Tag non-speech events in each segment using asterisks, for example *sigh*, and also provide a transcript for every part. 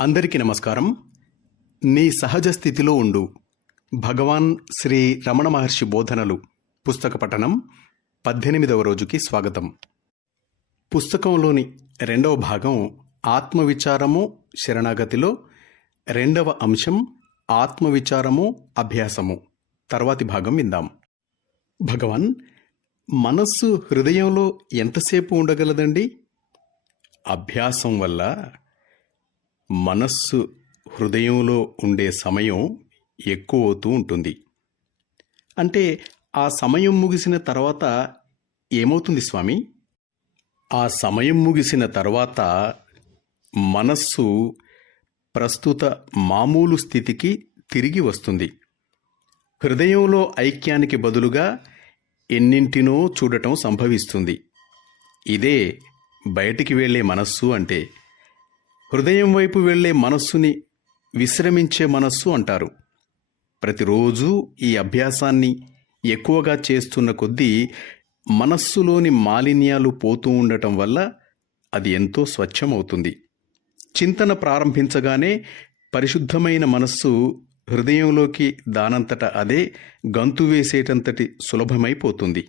అందరికీ నమస్కారం. నీ సహజ స్థితిలో ఉండు. భగవాన్ శ్రీ రమణ మహర్షి బోధనలు పుస్తక పఠనం పద్దెనిమిదవ రోజుకి స్వాగతం. పుస్తకంలోని రెండవ భాగం ఆత్మవిచారము శరణాగతిలో. రెండవ అంశం ఆత్మవిచారము అభ్యాసము. తర్వాతి భాగం విందాం. భగవాన్ మనస్సు హృదయంలో ఎంతసేపు ఉండగలదండి? అభ్యాసం వల్ల మనస్సు హృదయంలో ఉండే సమయం ఎక్కువ అవుతూ ఉంటుంది. అంటే ఆ సమయం ముగిసిన తర్వాత ఏమవుతుంది స్వామి? ఆ సమయం ముగిసిన తర్వాత మనస్సు ప్రస్తుత మామూలు స్థితికి తిరిగి వస్తుంది. హృదయంలో ఐక్యానికి బదులుగా ఎన్నింటినో చూడటం సంభవిస్తుంది. ఇదే బయటికి వెళ్ళే మనస్సు అంటే హృదయం వైపు వెళ్ళే మనస్సుని విశ్రమించే మనస్సు అంటారు. ప్రతిరోజు ఈ అభ్యాసాన్ని ఎక్కువగా చేస్తున్న కొద్దీ మనస్సులోని మాలిన్యాలు పోతూ ఉండటం వల్ల అది ఎంతో స్వచ్ఛమవుతుంది. చింతన ప్రారంభించగానే పరిశుద్ధమైన మనస్సు హృదయంలోకి దానంతట అదే గంతు వేసేటంతటి సులభమైపోతుంది.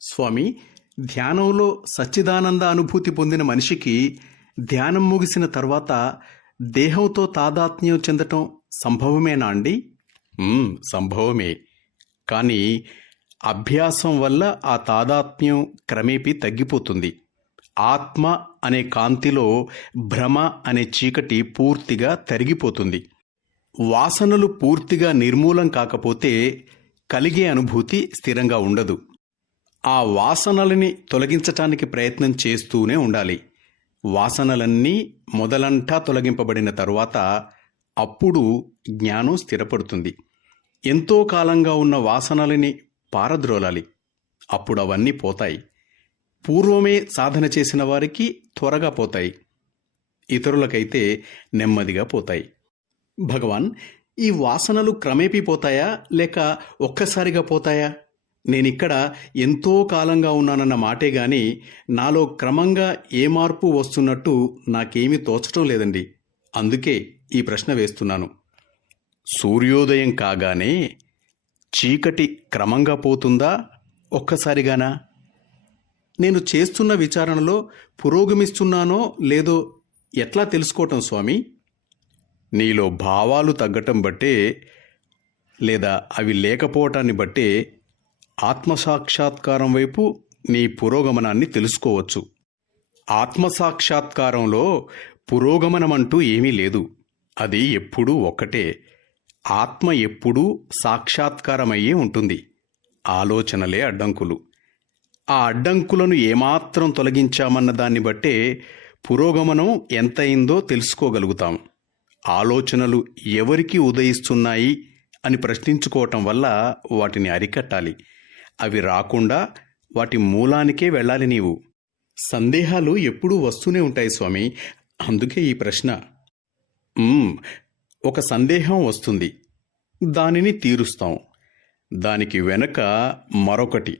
స్వామి ధ్యానంలో సచ్చిదానంద అనుభూతి పొందిన మనిషికి ధ్యానం ముగిసిన తర్వాత దేహంతో తాదాత్మ్యం చెందటం సంభవమేనా అండి? సంభవమే. కానీ అభ్యాసం వల్ల ఆ తాదాత్మ్యం క్రమేపీ తగ్గిపోతుంది. ఆత్మ అనే కాంతిలో భ్రమ అనే చీకటి పూర్తిగా తరిగిపోతుంది. వాసనలు పూర్తిగా నిర్మూలం కాకపోతే కలిగే అనుభూతి స్థిరంగా ఉండదు. ఆ వాసనలని తొలగించటానికి ప్రయత్నం చేస్తూనే ఉండాలి. వాసనలన్నీ మొదలంటా తొలగింపబడిన తరువాత అప్పుడు జ్ఞానం స్థిరపడుతుంది. ఎంతో కాలంగా ఉన్న వాసనలని పారద్రోలాలి. అప్పుడు అవన్నీ పోతాయి. పూర్వమే సాధన చేసిన వారికి త్వరగా పోతాయి. ఇతరులకైతే నెమ్మదిగా పోతాయి. భగవాన్ ఈ వాసనలు క్రమేపీ పోతాయా లేక ఒక్కసారిగా పోతాయా? నేనిక్కడ ఎంతో కాలంగా ఉన్నానన్న మాటే గాని నాలో క్రమంగా ఏ మార్పు వస్తున్నట్టు నాకేమీ తోచటం లేదండి. అందుకే ఈ ప్రశ్న వేస్తున్నాను. సూర్యోదయం కాగానే చీకటి క్రమంగా పోతుందా? ఒక్కసారిగానా? నేను చేస్తున్న విచారణలో పురోగమిస్తున్నానో లేదో ఎట్లా తెలుసుకోవటం స్వామి? నీలో భావాలు తగ్గటం బట్టే లేదా అవి లేకపోవటాన్ని బట్టే ఆత్మసాక్షాత్కారం వైపు నీ పురోగమనాన్ని తెలుసుకోవచ్చు. ఆత్మసాక్షాత్కారంలో పురోగమనమంటూ ఏమీ లేదు. అది ఎప్పుడూ ఒక్కటే. ఆత్మ ఎప్పుడూ సాక్షాత్కారమయ్యే ఉంటుంది. ఆలోచనలే అడ్డంకులు. ఆ అడ్డంకులను ఏమాత్రం తొలగించామన్న దాన్ని బట్టే పురోగమనం ఎంతయిందో తెలుసుకోగలుగుతాం. ఆలోచనలు ఎవరికి ఉదయిస్తున్నాయి అని ప్రశ్నించుకోవటం వల్ల వాటిని అరికట్టాలి. అవి రాకుండా వాటి మూలానికే వెళ్ళాలి నీవు. సందేహాలు ఎప్పుడూ వస్తూనే ఉంటాయి స్వామి. అందుకే ఈ ప్రశ్న. ఒక సందేహం వస్తుంది. దానిని తీరుస్తాం. దానికి వెనక మరొకటి.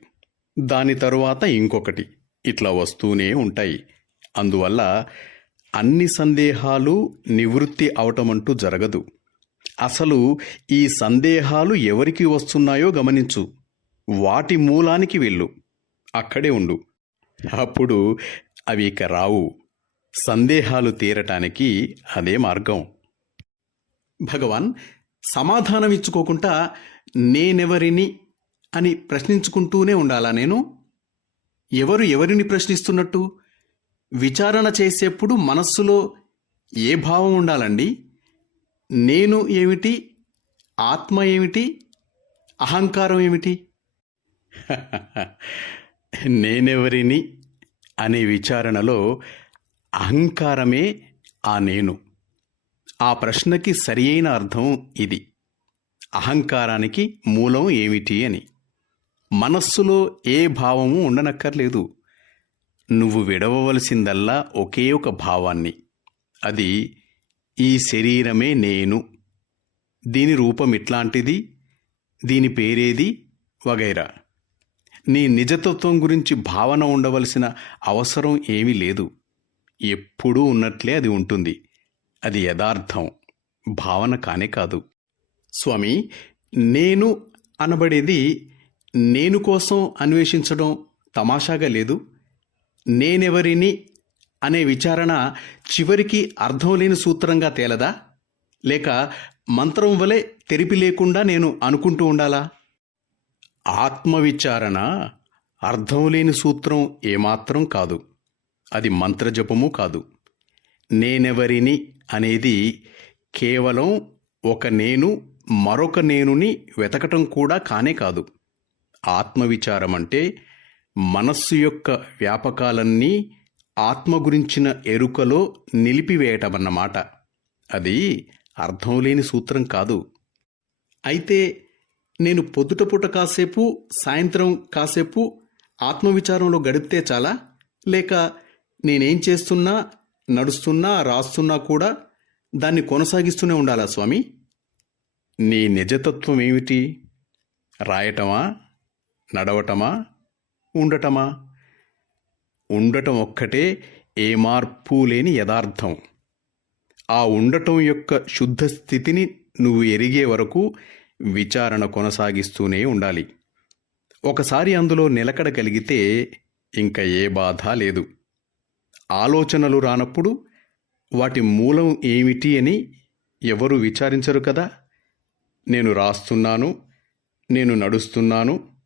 దాని తరువాత ఇంకొకటి. ఇట్లా వస్తూనే ఉంటాయి. అందువల్ల అన్ని సందేహాలు నివృత్తి అవటమంటూ జరగదు. అసలు ఈ సందేహాలు ఎవరికి వస్తున్నాయో గమనించు. వాటి మూలానికి వెళ్ళు. అక్కడే ఉండు. అప్పుడు అవి ఇక రావు. సందేహాలు తీరటానికి అదే మార్గం. భగవాన్ సమాధానం ఇచ్చుకోకుండా నేనెవరిని అని ప్రశ్నించుకుంటూనే ఉండాలా నేను? ఎవరు ఎవరిని ప్రశ్నిస్తున్నట్టు? విచారణ చేసేప్పుడు మనస్సులో ఏ భావం ఉండాలండి? నేను ఏమిటి? ఆత్మ ఏమిటి? అహంకారం ఏమిటి? *laughs* నేనెవరిని అనే విచారణలో అహంకారమే ఆ నేను. ఆ ప్రశ్నకి సరియైన అర్థం ఇది. అహంకారానికి మూలం ఏమిటి అని. మనస్సులో ఏ భావము ఉండనక్కర్లేదు. నువ్వు విడవవలసిందల్లా ఒకే ఒక భావాన్ని. అది ఈ శరీరమే నేను. దీని రూపం ఇట్లాంటిది దీని పేరేది వగైరా. నీ నిజతత్వం గురించి భావన ఉండవలసిన అవసరం ఏమీ లేదు. ఎప్పుడూ ఉన్నట్లే అది ఉంటుంది. అది యథార్థం. భావన కానే కాదు. స్వామి నేను అనబడేది నేను కోసం అన్వేషించడం తమాషాగా లేదు. నేనెవరిని అనే విచారణ చివరికి అర్థం లేని సూత్రంగా తేలదా? లేక మంత్రం వలె తెరిపి లేకుండా నేను అనుకుంటూ ఉండాలా? ఆత్మవిచారణ అర్థం లేని సూత్రం ఏమాత్రం కాదు. అది మంత్రజపము కాదు. నేనెవరిని అనేది కేవలం ఒక నేను మరొక నేనుని వెతకటం కూడా కానే కాదు. ఆత్మవిచారం అంటే మనస్సు యొక్క వ్యాపకాలన్నీ ఆత్మ గురించిన ఎరుకలో నిలిపివేయటమన్నమాట. అది అర్థం లేని సూత్రం కాదు. అయితే నేను పొద్దుటపూట కాసేపు సాయంత్రం కాసేపు ఆత్మవిచారంలో గడిపితే చాలా. లేక నేనేం చేస్తున్నా నడుస్తున్నా రాస్తున్నా కూడా దాన్ని కొనసాగిస్తూనే ఉండాలా స్వామి? నీ నిజతత్వం ఏమిటి? రాయటమా? నడవటమా? ఉండటమా? ఉండటం ఒక్కటే ఏ మార్పు లేని యథార్థం. ఆ ఉండటం యొక్క శుద్ధ స్థితిని నువ్వు ఎరిగే వరకు విచారణ కొనసాగిస్తూనే ఉండాలి. ఒకసారి అందులో నిలకడ కలిగితే ఇంకా ఏ బాధ లేదు. ఆలోచనలు రానప్పుడు వాటి మూలం ఏమిటి అని ఎవరు విచారించరు కదా? నేను రాస్తున్నాను నేను నడుస్తున్నాను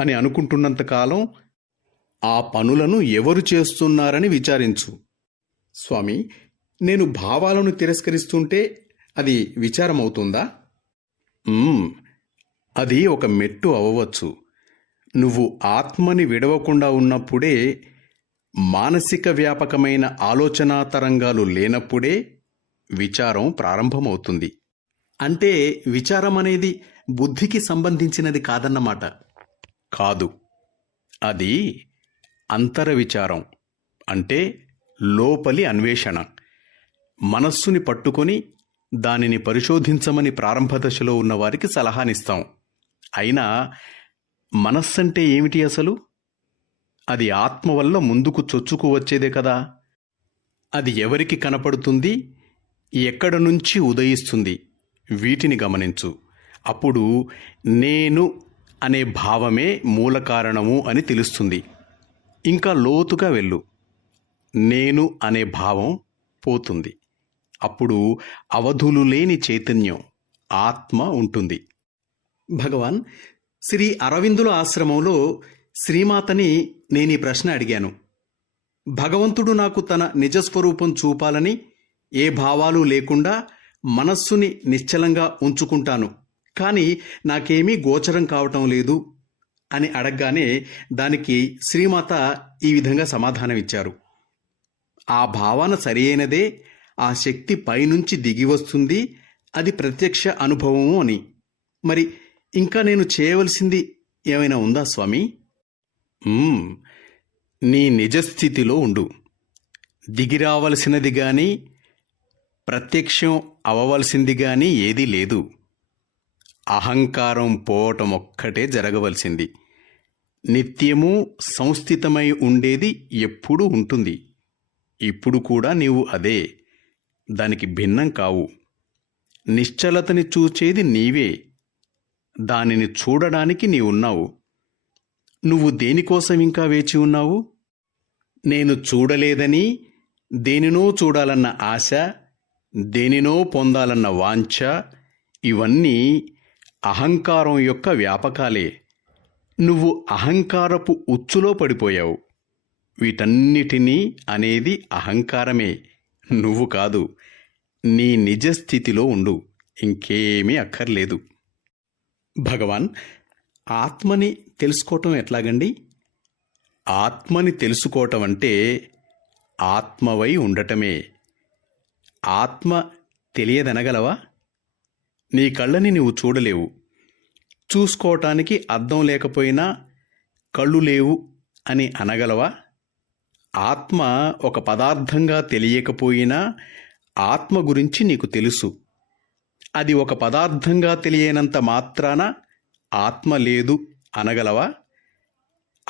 అని అనుకుంటున్నంతకాలం ఆ పనులను ఎవరు చేస్తున్నారని విచారించు. స్వామి నేను భావాలను తిరస్కరిస్తుంటే అది విచారమవుతుందా? అది ఒక మెట్టు అవ్వవచ్చు. నువ్వు ఆత్మని విడవకుండా ఉన్నప్పుడే మానసిక వ్యాపకమైన ఆలోచనా తరంగాలు లేనప్పుడే విచారం ప్రారంభమవుతుంది. అంటే విచారం అనేది బుద్ధికి సంబంధించినది కాదన్నమాట. కాదు. అది అంతర విచారం. అంటే లోపలి అన్వేషణ. మనస్సుని పట్టుకొని దానిని పరిశోధించమని ప్రారంభ దశలో ఉన్న వారికి సలహానిస్తాం. అయినా మనస్సంటే ఏమిటి అసలు? అది ఆత్మ వల్ల ముందుకు చొచ్చుకు వచ్చేదే కదా. అది ఎవరికి కనపడుతుంది? ఎక్కడ నుంచి ఉదయిస్తుంది? వీటిని గమనించు. అప్పుడు నేను అనే భావమే మూల కారణము అని తెలుస్తుంది. ఇంకా లోతుగా వెళ్ళు. నేను అనే భావం పోతుంది. అప్పుడు అవధులు లేని చైతన్యం ఆత్మ ఉంటుంది. భగవాన్ శ్రీ అరవిందుల ఆశ్రమంలో శ్రీమాతని నేను ఈ ప్రశ్న అడిగాను. భగవంతుడు నాకు తన నిజస్వరూపం చూపాలని ఏ భావాలు లేకుండా మనస్సుని నిశ్చలంగా ఉంచుకుంటాను. కానీ నాకేమీ గోచరం కావటం లేదు అని అడగగానే దానికి శ్రీమాత ఈ విధంగా సమాధానమిచ్చారు. ఆ భావన సరియైనదే ఆ శక్తి పైనుంచి దిగి వస్తుంది. అది ప్రత్యక్ష అనుభవము అని. మరి ఇంకా నేను చేయవలసింది ఏమైనా ఉందా స్వామి? నీ నిజస్థితిలో ఉండు. దిగిరావలసినది గాని ప్రత్యక్షం అవ్వవలసింది గాని ఏదీ లేదు. అహంకారం పోవటం ఒక్కటే జరగవలసింది. నిత్యము సంస్థితమై ఉండేది ఎప్పుడూ ఉంటుంది. ఇప్పుడు కూడా నీవు అదే. దానికి భిన్నం కావు. నిశ్చలతని చూచేది నీవే. దానిని చూడడానికి నీవున్నావు నువ్వు దేనికోసం ఇంకా వేచి ఉన్నావు? నేను చూడలేదని దేనినో చూడాలన్న ఆశ దేనినో పొందాలన్న వాంఛ ఇవన్నీ అహంకారం యొక్క వ్యాపకాలే. నువ్వు అహంకారపు ఉచ్చులో పడిపోయావు. వీటన్నిటినీ అనేది అహంకారమే. నువ్వు కాదు. నీ నిజస్థితిలో ఉండు. ఇంకేమీ అక్కర్లేదు. భగవాన్ ఆత్మని తెలుసుకోవటం ఎట్లాగండి? ఆత్మని తెలుసుకోవటం అంటే ఆత్మవై ఉండటమే. ఆత్మ తెలియదనగలవా? నీ కళ్ళని నువ్వు చూడలేవు. చూసుకోవటానికి అర్థం లేకపోయినా కళ్ళు లేవు అని అనగలవా? ఆత్మ ఒక పదార్థంగా తెలియకపోయినా ఆత్మ గురించి నీకు తెలుసు. అది ఒక పదార్థంగా తెలియనంత మాత్రాన ఆత్మ లేదు అనగలవా?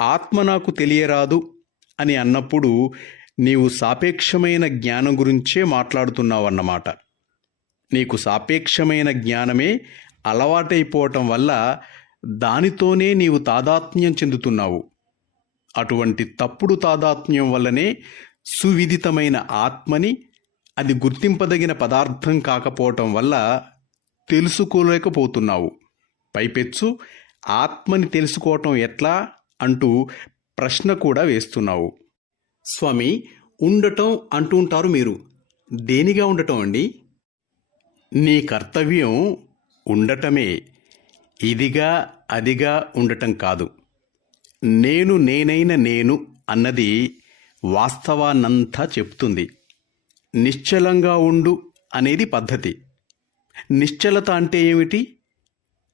ఆత్మ నాకు తెలియరాదు అని అన్నప్పుడు నీవు సాపేక్షమైన జ్ఞానం గురించే మాట్లాడుతున్నావన్నమాట. నీకు సాపేక్షమైన జ్ఞానమే అలవాటైపోవటం వల్ల దానితోనే నీవు తాదాత్మ్యం చెందుతున్నావు. అటువంటి తప్పుడు తాదాత్మ్యం వల్లనే సువిదితమైన ఆత్మని అది గుర్తింపదగిన పదార్థం కాకపోవటం వల్ల తెలుసుకోలేకపోతున్నావు. పైపెచ్చు ఆత్మని తెలుసుకోవటం ఎట్లా? అంటూ ప్రశ్న కూడా వేస్తున్నావు. స్వామి ఉండటం అంటూ ఉంటారు మీరు. దేనిగా ఉండటం అండి? నీ కర్తవ్యం ఉండటమే. ఇదిగా అదిగా ఉండటం కాదు. నేను నేనైన నేను అన్నది వాస్తవాన్నంతా చెప్తుంది. నిశ్చలంగా ఉండు అనేది పద్ధతి. నిశ్చలత అంటే ఏమిటి?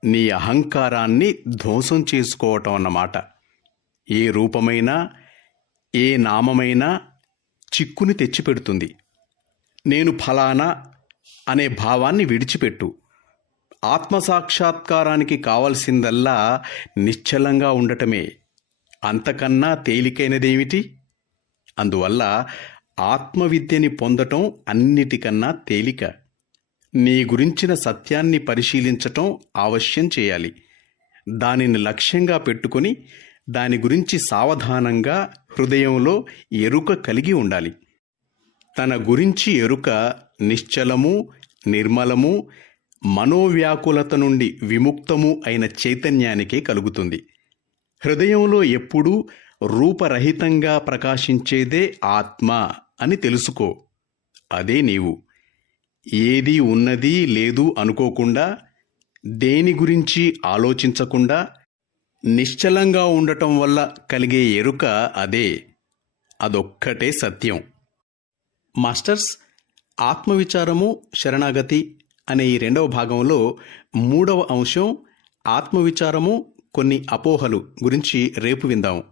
నీ అహంకారాన్ని ధ్వంసం చేసుకోవటం అన్నమాట. ఏ రూపమైనా ఏ నామమైనా చిక్కుని తెచ్చిపెడుతుంది. నేను ఫలానా అనే భావాన్ని విడిచిపెట్టు. ఆత్మసాక్షాత్కారానికి కావలసిందల్లా నిశ్చలంగా ఉండటమే. అంతకన్నా తేలికైనదేమిటి? అందువల్ల ఆత్మవిద్యని పొందటం అన్నిటికన్నా తేలిక. నీ గురించిన సత్యాన్ని పరిశీలించటం ఆవశ్యం చేయాలి. దానిని లక్ష్యంగా పెట్టుకొని దాని గురించి సావధానంగా హృదయంలో ఎరుక కలిగి ఉండాలి. తన గురించి ఎరుక నిశ్చలము నిర్మలము మనోవ్యాకులత నుండి విముక్తము అయిన చైతన్యానికే కలుగుతుంది. హృదయంలో ఎప్పుడూ రూపరహితంగా ప్రకాశించేదే ఆత్మ అని తెలుసుకో. అదే నీవు. ఏది ఉన్నది లేదు అనుకోకుండా దేని గురించి ఆలోచించకుండా నిశ్చలంగా ఉండటం వల్ల కలిగే ఎరుక అదే. అదొక్కటే సత్యం. మాస్టర్స్ ఆత్మవిచారము శరణాగతి అనే ఈ రెండవ భాగంలో మూడవ అంశం ఆత్మవిచారము కొన్ని అపోహలు గురించి రేపు విందాం.